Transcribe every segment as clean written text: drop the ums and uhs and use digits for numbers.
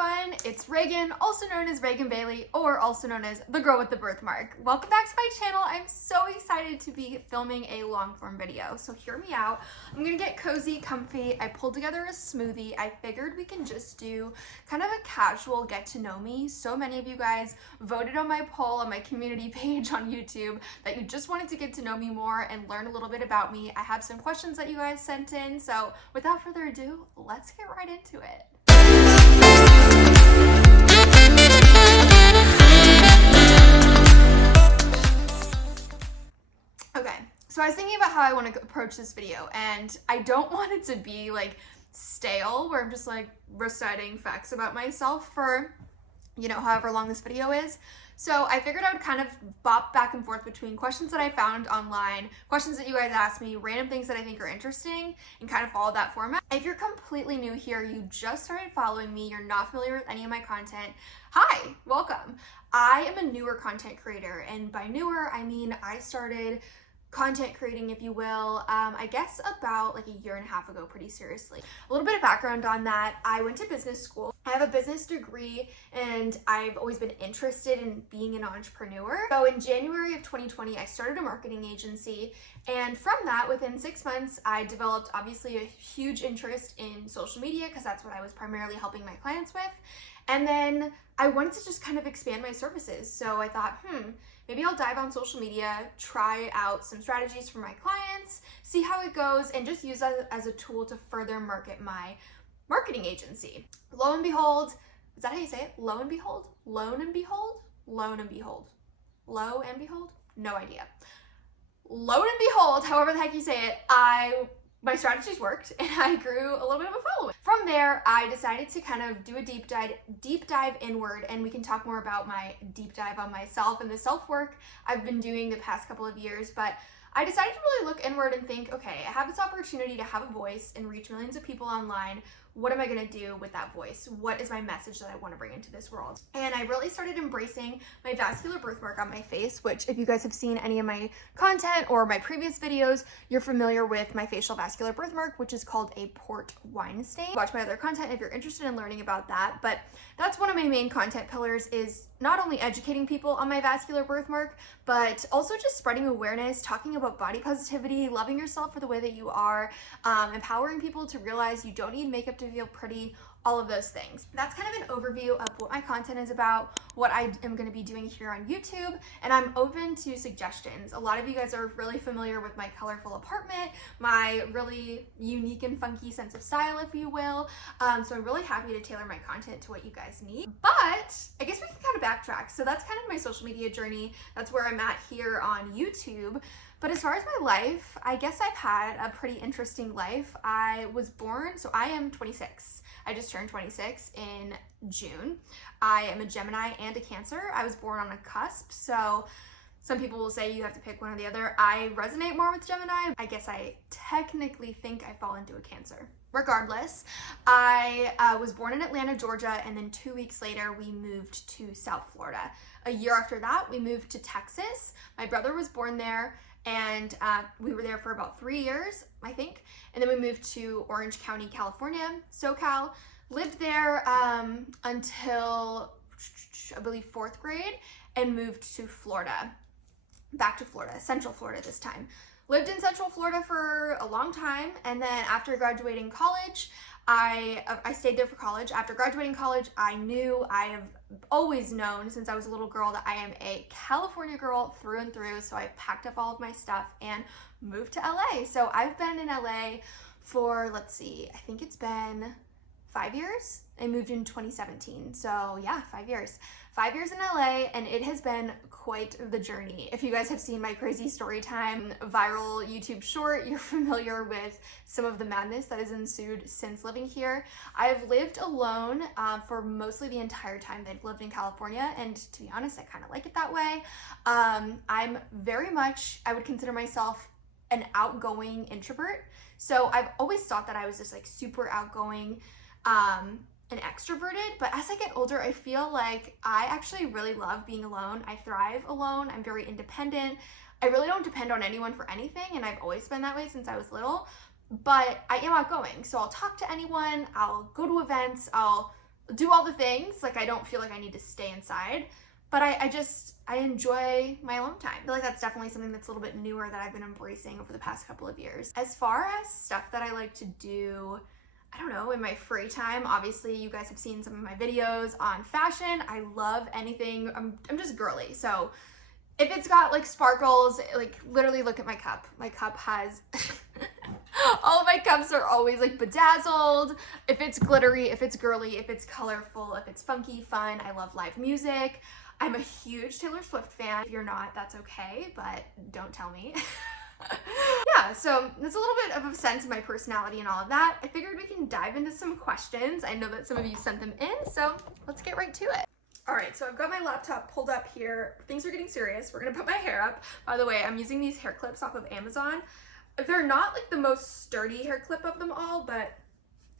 everyone, it's Reagan, also known as Reagan Bailey, or also known as the girl with the birthmark. Welcome back to my channel. I'm so excited to be filming a long form video, so hear me out. I'm gonna get cozy, comfy. I pulled together a smoothie. I figured we can just do kind of a casual get to know me. So many of you guys voted on my poll on my community page on YouTube that you just wanted to get to know me more and learn a little bit about me. I have some questions that you guys sent in, so without further ado, let's get right into it. Okay, so I was thinking about how I want to approach this video, and I don't want it to be like stale where I'm just like reciting facts about myself for, you know, however long this video is. So I figured I would kind of bop back and forth between questions that I found online, questions that you guys asked me, random things that I think are interesting, and kind of follow that format. If you're completely new here, you just started following me, you're not familiar with any of my content, hi, welcome. I am a newer content creator, and by newer, I mean I started content creating, if you will, I guess about like a year and a half ago, pretty seriously. A little bit of background on that. I went to business school. I have a business degree and I've always been interested in being an entrepreneur. So in January of 2020, I started a marketing agency, and from that, within 6 months, I developed obviously a huge interest in social media because that's what I was primarily helping my clients with. And then I wanted to just kind of expand my services. So I thought, maybe I'll dive on social media, try out some strategies for my clients, see how it goes, and just use that as a tool to further market my marketing agency. Lo and behold, is that how you say it? Lo and behold? Loan and behold? Loan and behold. Lo and behold? No idea. Lo and behold, however the heck you say it, my strategies worked and I grew a little bit of a following. From there, I decided to kind of do a deep dive inward, and we can talk more about my deep dive on myself and the self-work I've been doing the past couple of years. But I decided to really look inward and think, okay, I have this opportunity to have a voice and reach millions of people online. What am I gonna do with that voice? What is my message that I wanna bring into this world? And I really started embracing my vascular birthmark on my face, which if you guys have seen any of my content or my previous videos, you're familiar with my facial vascular birthmark, which is called a port wine stain. Watch my other content if you're interested in learning about that. But that's one of my main content pillars, is not only educating people on my vascular birthmark, but also just spreading awareness, talking about body positivity, loving yourself for the way that you are, empowering people to realize you don't need makeup to feel pretty, all of those things. That's kind of an overview of what my content is about, what I am going to be doing here on YouTube, and I'm open to suggestions. A lot of you guys are really familiar with my colorful apartment, my really unique and funky sense of style, if you will, so I'm really happy to tailor my content to what you guys need. But I guess we can kind of backtrack. So that's kind of my social media journey. That's where I'm at here on YouTube. But as far as my life, I guess I've had a pretty interesting life. I was born, so I am 26. I just turned 26 in June. I am a Gemini and a Cancer. I was born on a cusp, so some people will say you have to pick one or the other. I resonate more with Gemini. I guess I technically think I fall into a Cancer. Regardless, I was born in Atlanta, Georgia, and then 2 weeks later, we moved to South Florida. A year after that, we moved to Texas. My brother was born there, and we were there for about 3 years, I think. And then we moved to Orange County, California, SoCal. Lived there until, I believe, 4th grade, and moved to Florida. Back to Florida, Central Florida this time. Lived in Central Florida for a long time, and then after graduating college, I stayed there for college. After graduating college, I have always known since I was a little girl that I am a California girl through and through, so I packed up all of my stuff and moved to LA. So I've been in LA for, let's see, I think it's been 5 years. I moved in 2017, so yeah, 5 years. 5 years in LA, and it has been quite the journey. If you guys have seen my crazy story time viral YouTube short, you're familiar with some of the madness that has ensued since living here. I've lived alone for mostly the entire time that I've lived in California, and to be honest, I kind of like it that way. I'm very much, I would consider myself an outgoing introvert. So I've always thought that I was just like super outgoing, and extroverted, but as I get older, I feel like I actually really love being alone. I thrive alone. I'm very independent. I really don't depend on anyone for anything, and I've always been that way since I was little, but I am outgoing. So I'll talk to anyone, I'll go to events, I'll do all the things. Like, I don't feel like I need to stay inside, but I enjoy my alone time. I feel like that's definitely something that's a little bit newer that I've been embracing over the past couple of years. As far as stuff that I like to do, I don't know, in my free time, obviously you guys have seen some of my videos on fashion. I love anything. I'm just girly. So if it's got like sparkles, like literally look at my cup. My cup has, all of my cups are always like bedazzled. If it's glittery, if it's girly, if it's colorful, if it's funky, fun. I love live music. I'm a huge Taylor Swift fan. If you're not, that's okay, but don't tell me. Yeah, so that's a little bit of a sense of my personality and all of that. I figured we can dive into some questions. I know that some of you sent them in, so let's get right to it. All right, so I've got my laptop pulled up here. Things are getting serious. We're gonna put my hair up. By the way, I'm using these hair clips off of Amazon. They're not like the most sturdy hair clip of them all, but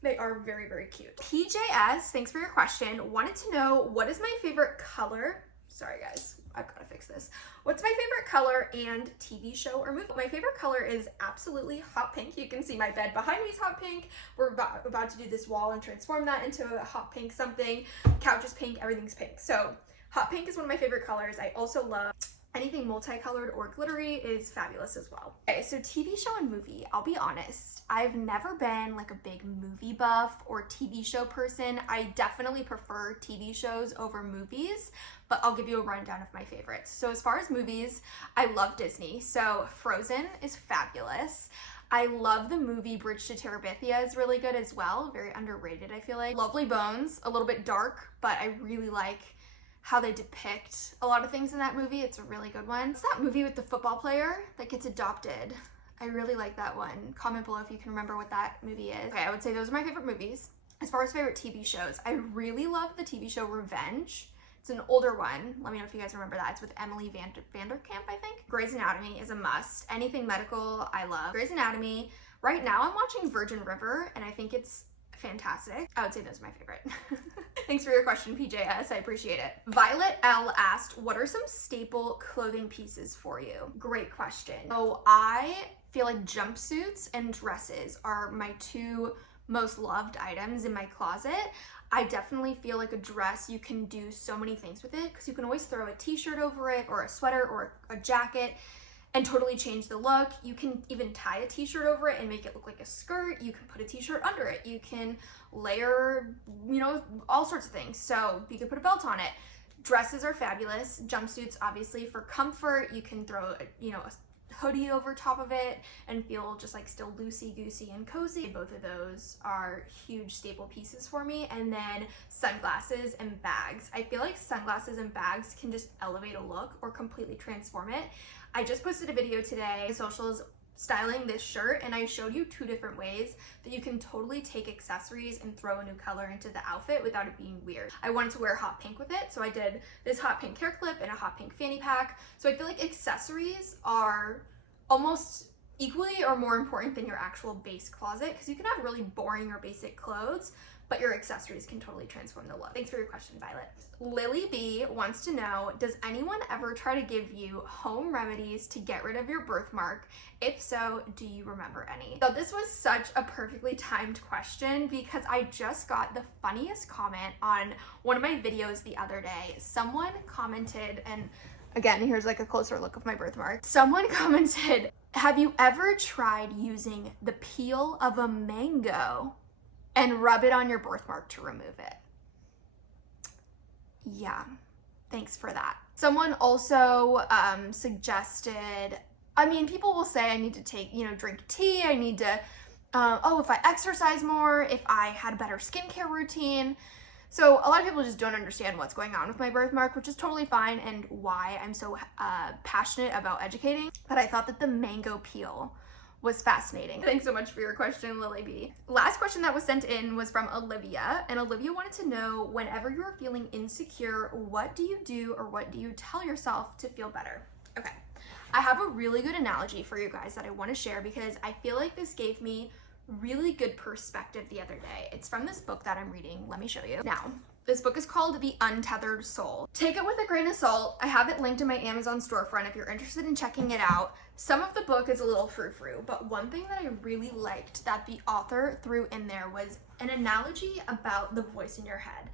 they are very, very cute. PJS, thanks for your question. Wanted to know, what is my favorite color? Sorry guys, I've got to fix this. What's my favorite color and TV show or movie? My favorite color is absolutely hot pink. You can see my bed behind me is hot pink. We're about to do this wall and transform that into a hot pink something. Couch is pink, everything's pink. So hot pink is one of my favorite colors. I also love anything multicolored or glittery is fabulous as well. Okay, so TV show and movie, I'll be honest, I've never been like a big movie buff or TV show person. I definitely prefer TV shows over movies, but I'll give you a rundown of my favorites. So as far as movies, I love Disney. So Frozen is fabulous. I love the movie Bridge to Terabithia is really good as well. Very underrated, I feel like. Lovely Bones, a little bit dark, but I really like how they depict a lot of things in that movie. It's a really good one. It's that movie with the football player that gets adopted. I really like that one. Comment below if you can remember what that movie is. Okay, I would say those are my favorite movies. As far as favorite TV shows, I really love the TV show Revenge. It's an older one. Let me know if you guys remember that. It's with Emily Vanderkamp, I think. Grey's Anatomy is a must. Anything medical, I love. Grey's Anatomy. Right now I'm watching Virgin River and I think it's fantastic. I would say those are my favorite. Thanks for your question, PJS. I appreciate it. Violet L asked, what are some staple clothing pieces for you? Great question. So I feel like jumpsuits and dresses are my two most loved items in my closet. I definitely feel like a dress, you can do so many things with it because you can always throw a t-shirt over it or a sweater or a jacket and totally change the look. You can even tie a t-shirt over it and make it look like a skirt. You can put a t-shirt under it. You can layer, you know, all sorts of things. So you can put a belt on it. Dresses are fabulous. Jumpsuits, obviously, for comfort. You can throw, you know, a hoodie over top of it and feel just like still loosey-goosey and cozy. Both of those are huge staple pieces for me. And then sunglasses and bags. I feel like sunglasses and bags can just elevate a look or completely transform it. I just posted a video today on socials styling this shirt and I showed you two different ways that you can totally take accessories and throw a new color into the outfit without it being weird. I wanted to wear hot pink with it, so I did this hot pink hair clip and a hot pink fanny pack. So I feel like accessories are almost equally or more important than your actual base closet because you can have really boring or basic clothes, but your accessories can totally transform the look. Thanks for your question, Violet. Lily B wants to know, does anyone ever try to give you home remedies to get rid of your birthmark? If so, do you remember any? So this was such a perfectly timed question because I just got the funniest comment on one of my videos the other day. Someone commented, and again, here's like a closer look of my birthmark. Someone commented, have you ever tried using the peel of a mango and rub it on your birthmark to remove it? Yeah, thanks for that. Someone also suggested, I mean, people will say I need to take, you know, drink tea, I need to, if I exercise more, if I had a better skincare routine. So a lot of people just don't understand what's going on with my birthmark, which is totally fine and why I'm so passionate about educating. But I thought that the mango peel was fascinating. Thanks so much for your question, Lily B. Last question that was sent in was from Olivia, and Olivia wanted to know, whenever you're feeling insecure, what do you do or what do you tell yourself to feel better? Okay, I have a really good analogy for you guys that I want to share because I feel like this gave me really good perspective the other day. It's from this book that I'm reading. Let me show you. Now, This book is called The Untethered Soul. Take it with a grain of salt. I have it linked in my Amazon storefront if you're interested in checking it out. Some of the book is a little frou-frou, but one thing that I really liked that the author threw in there was an analogy about the voice in your head.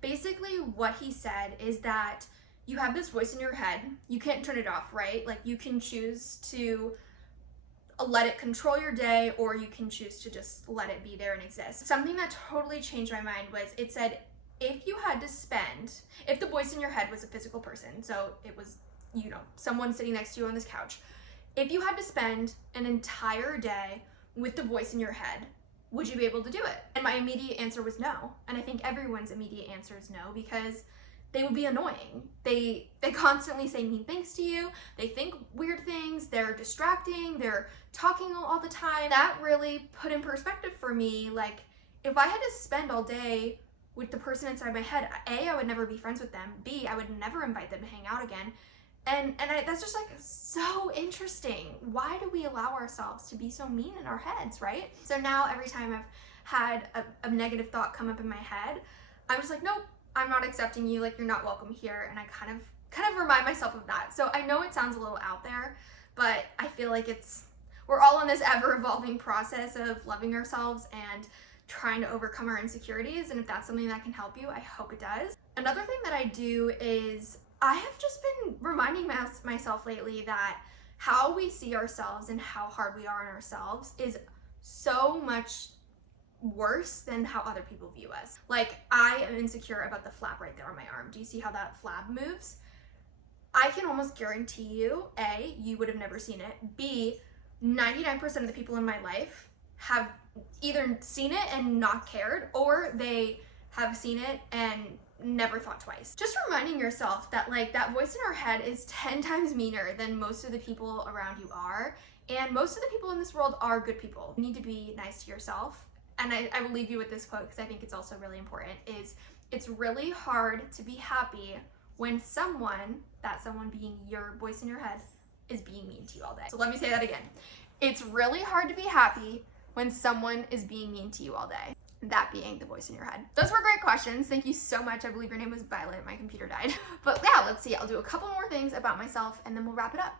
Basically, what he said is that you have this voice in your head. You can't turn it off, right? Like, you can choose to let it control your day, or you can choose to just let it be there and exist. Something that totally changed my mind was, it said, if the voice in your head was a physical person, so it was, you know, someone sitting next to you on this couch, if you had to spend an entire day with the voice in your head, would you be able to do it? And my immediate answer was no. And I think everyone's immediate answer is no, because they would be annoying. They constantly say mean things to you. They think weird things. They're distracting. They're talking all the time. That really put in perspective for me, like, if I had to spend all day with the person inside my head, A, I would never be friends with them. B, I would never invite them to hang out again. That's just like so interesting. Why do we allow ourselves to be so mean in our heads, right? So now every time I've had a negative thought come up in my head, I'm just like, nope, I'm not accepting you. Like, you're not welcome here. And I kind of remind myself of that. So I know it sounds a little out there, but I feel like we're all in this ever evolving process of loving ourselves and trying to overcome our insecurities. And if that's something that can help you, I hope it does. Another thing that I do is I have just been reminding myself lately that how we see ourselves and how hard we are on ourselves is so much worse than how other people view us. Like, I am insecure about the flap right there on my arm. Do you see how that flap moves? I can almost guarantee you, A, you would have never seen it. B, 99% of the people in my life have either seen it and not cared, or they have seen it and never thought twice. Just reminding yourself that, like, that voice in our head is 10 times meaner than most of the people around you are, and most of the people in this world are good people. You need to be nice to yourself. And I will leave you with this quote because I think it's also really important, is it's really hard to be happy when that someone being your voice in your head, is being mean to you all day. So let me say that again. It's really hard to be happy when someone is being mean to you all day. That being the voice in your head. Those were great questions. Thank you so much. I believe your name was Violet. My computer died. But yeah, let's see. I'll do a couple more things about myself and then we'll wrap it up.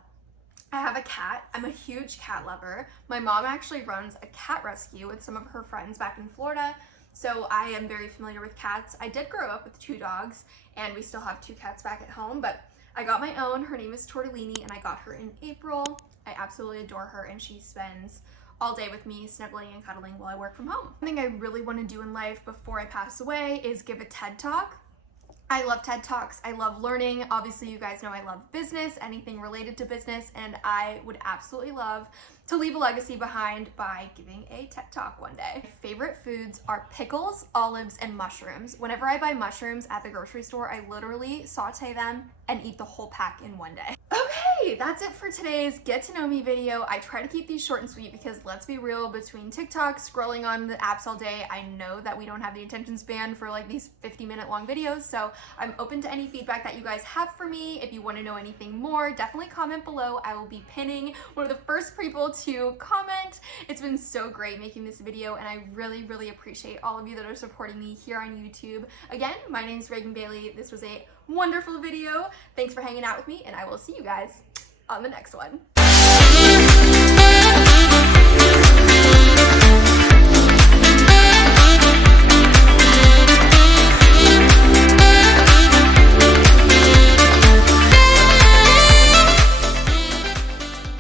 I have a cat. I'm a huge cat lover. My mom actually runs a cat rescue with some of her friends back in Florida, so I am very familiar with cats. I did grow up with 2 dogs, and we still have 2 cats back at home, but I got my own. Her name is Tortellini, and I got her in April. I absolutely adore her, and she spends all day with me, snuggling and cuddling while I work from home. One thing I really want to do in life before I pass away is give a TED Talk. I love TED Talks. I love learning. Obviously, you guys know I love business, anything related to business, and I would absolutely love to leave a legacy behind by giving a TED Talk one day. My favorite foods are pickles, olives, and mushrooms. Whenever I buy mushrooms at the grocery store, I literally saute them and eat the whole pack in one day. Okay, that's it for today's Get to Know Me video. I try to keep these short and sweet because, let's be real, between TikTok, scrolling on the apps all day, I know that we don't have the attention span for like these 50-minute long videos, so I'm open to any feedback that you guys have for me. If you want to know anything more, definitely comment below. I will be pinning one of the first people to comment. It's been so great making this video, and I really, really appreciate all of you that are supporting me here on YouTube. Again, my name is Reagan Bailey. This was a wonderful video. Thanks for hanging out with me, and I will see you guys on the next one.